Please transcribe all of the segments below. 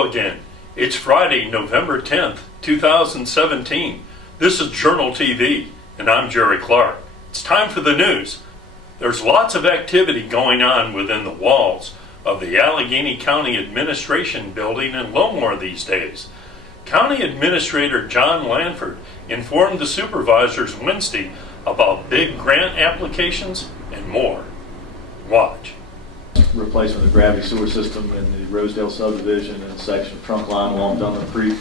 Hello again. It's Friday, November 10th, 2017. This is Journal TV, and I'm Jerry Clark. It's time for the news. There's lots of activity going on within the walls of the Alleghany County Administration building in Lowmore these days. County Administrator John Lanford informed the supervisors Wednesday about big grant applications and more. Watch. Replacement of the gravity sewer system in the Rosedale subdivision and a section of trunk line along Dunlop Creek.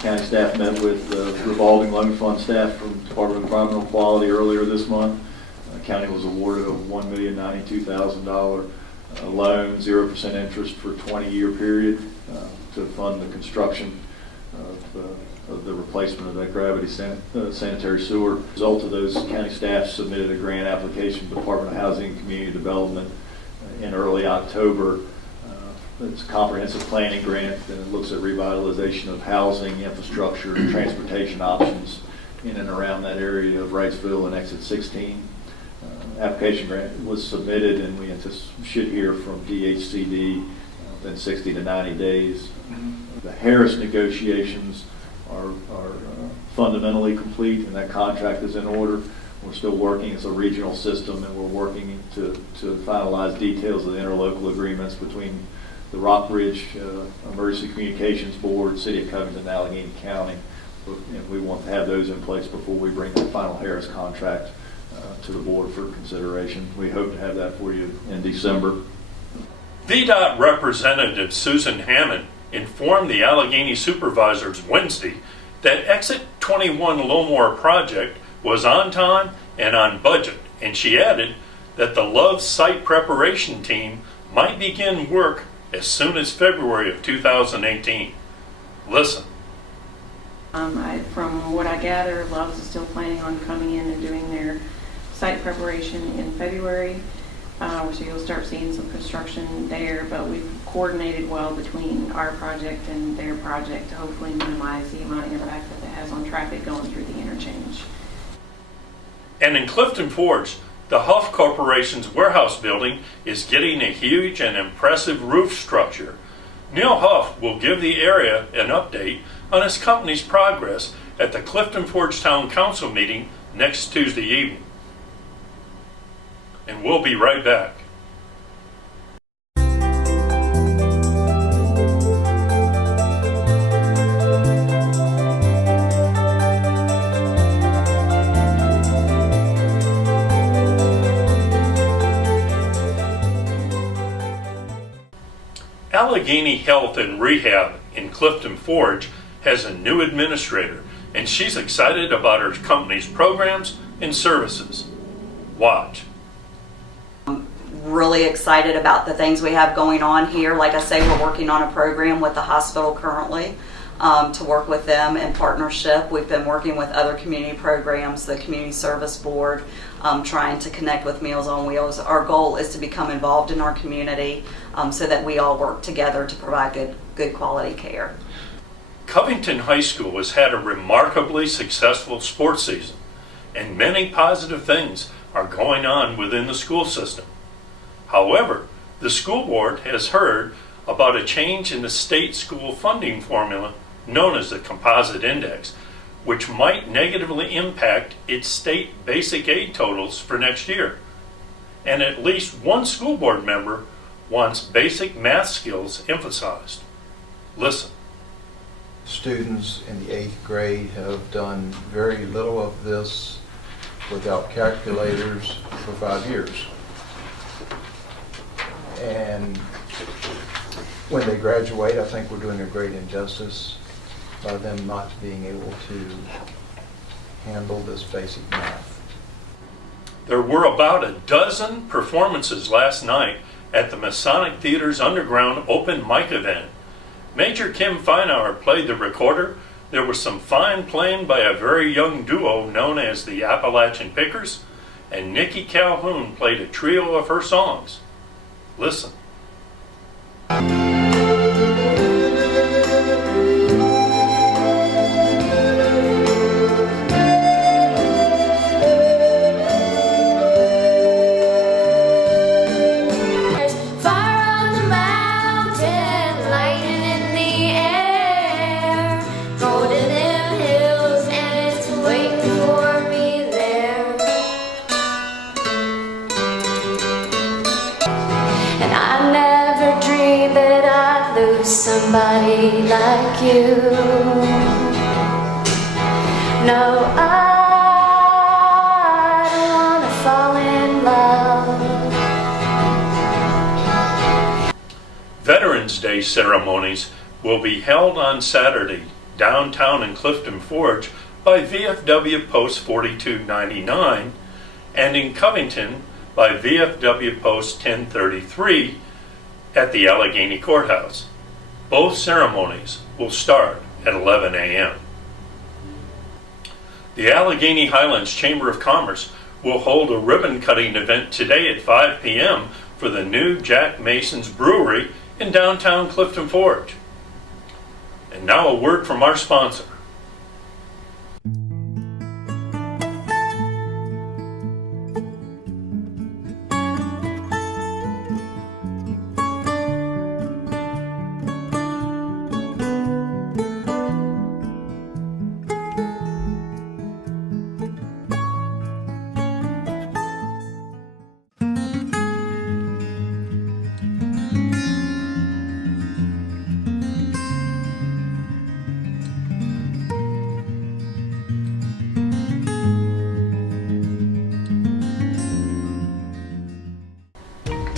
County staff met with revolving loan fund staff from Department of Environmental Quality earlier this month. County was awarded a $1,092,000 loan, 0% interest for a 20-year period to fund the construction of the replacement of that gravity sanitary sewer. As a result of those, county staff submitted a grant application to the Department of Housing and Community Development in early October. It's a comprehensive planning grant and it looks at revitalization of housing, infrastructure, and transportation options in and around that area of Wrightsville and Exit 16. Application grant was submitted and we should hear from DHCD within 60 to 90 days. The Harris negotiations are fundamentally complete and that contract is in order. We're still working as a regional system and we're working to finalize details of the interlocal agreements between the Rockbridge Emergency Communications Board, City of Covington, and Alleghany County. We want to have those in place before we bring the final Harris contract to the board for consideration. We hope to have that for you in December. VDOT Representative Susan Hammond informed the Alleghany supervisors Wednesday that Exit 21 Lowmore project was on time and on budget, and she added that the Love site preparation team might begin work as soon as February of 2018. Listen. From what I gather, Love's is still planning on coming in and doing their site preparation in February, so you'll start seeing some construction there, but we've coordinated well between our project and their project to hopefully minimize the amount of impact that it has on traffic going through the interchange. And in Clifton Forge, the Houff Corporation's warehouse building is getting a huge and impressive roof structure. Neil Houff will give the area an update on his company's progress at the Clifton Forge Town Council meeting next Tuesday evening. And we'll be right back. Alleghany Health and Rehab in Clifton Forge has a new administrator, and she's excited about her company's programs and services. Watch. Really excited about the things we have going on here. Like I say, we're working on a program with the hospital currently to work with them in partnership. We've been working with other community programs, the Community Service Board, trying to connect with Meals on Wheels. Our goal is to become involved in our community so that we all work together to provide good quality care. Covington High School has had a remarkably successful sports season, and many positive things are going on within the school system. However, the school board has heard about a change in the state school funding formula known as the composite index, which might negatively impact its state basic aid totals for next year. And at least one school board member wants basic math skills emphasized. Listen. Students in the 8th grade have done very little of this without calculators for 5 years. And when they graduate, I think we're doing a great injustice by them not being able to handle this basic math. There were about a dozen performances last night at the Masonic Theater's Underground Open Mic event. Major Kim Feinauer played the recorder. There was some fine playing by a very young duo known as the Appalachian Pickers, and Nikki Calhoun played a trio of her songs. Listen. Fire on the mountain, lightning with somebody like you. No, I don't wanna fall in love. Veterans Day ceremonies will be held on Saturday downtown in Clifton Forge by VFW Post 4299 and in Covington by VFW Post 1033 at the Alleghany Courthouse. Both ceremonies will start at 11 a.m. The Alleghany Highlands Chamber of Commerce will hold a ribbon cutting event today at 5 p.m. for the new Jack Mason's Brewery in downtown Clifton Forge. And now a word from our sponsor.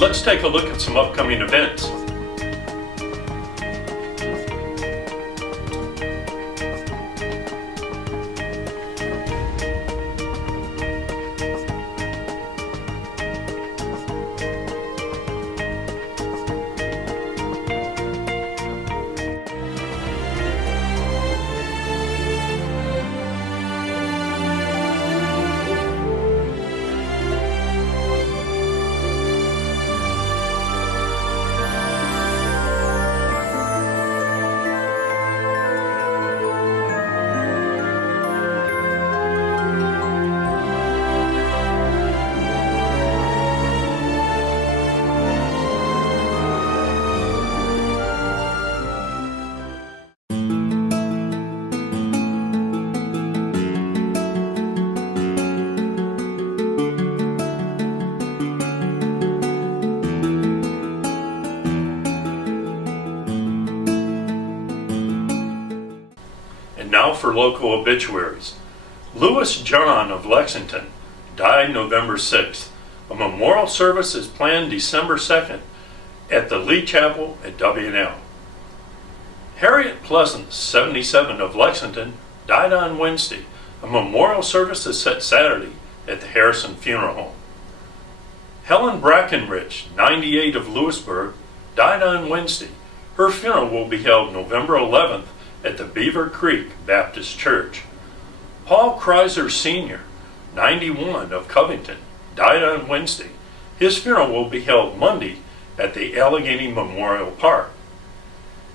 Let's take a look at some upcoming events. And now for local obituaries. Lewis John of Lexington died November 6th. A memorial service is planned December 2nd at the Lee Chapel at W&L. Harriet Pleasant, 77 of Lexington, died on Wednesday. A memorial service is set Saturday at the Harrison Funeral Home. Helen Brackenridge, 98 of Lewisburg, died on Wednesday. Her funeral will be held November 11th at the Beaver Creek Baptist Church. Paul Kreiser Sr., 91 of Covington, died on Wednesday. His funeral will be held Monday at the Alleghany Memorial Park.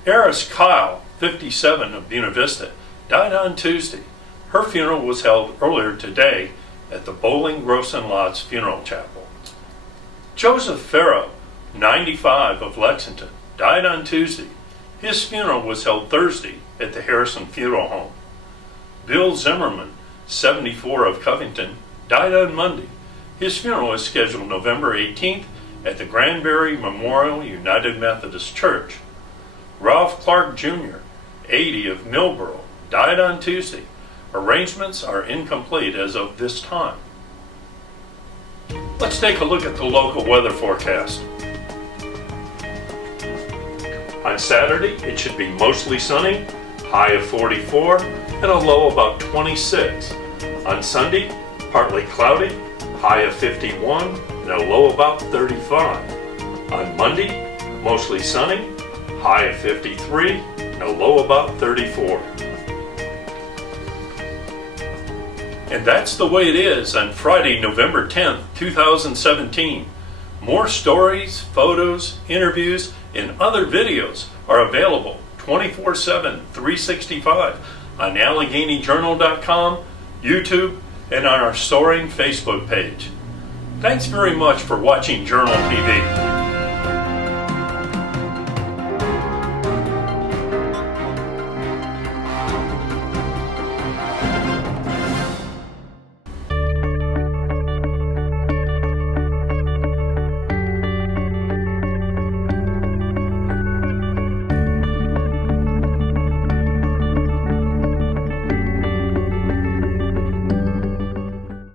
Eris Kyle, 57 of Buena Vista, died on Tuesday. Her funeral was held earlier today at the Bowling Gross and Lots Funeral Chapel. Joseph Farrow, 95 of Lexington, died on Tuesday. His funeral was held Thursday at the Harrison Funeral Home. Bill Zimmerman, 74 of Covington, died on Monday. His funeral is scheduled November 18th at the Granbury Memorial United Methodist Church. Ralph Clark Jr., 80 of Millboro, died on Tuesday. Arrangements are incomplete as of this time. Let's take a look at the local weather forecast. On Saturday, it should be mostly sunny, high of 44 and a low about 26. On Sunday, partly cloudy, high of 51 and a low about 35. On Monday, mostly sunny, high of 53 and a low about 34. And that's the way it is on Friday, November 10th, 2017. More stories, photos, interviews, and other videos are available 24/7, 365 on AlleganyJournal.com, YouTube, and on our soaring Facebook page. Thanks very much for watching Journal TV.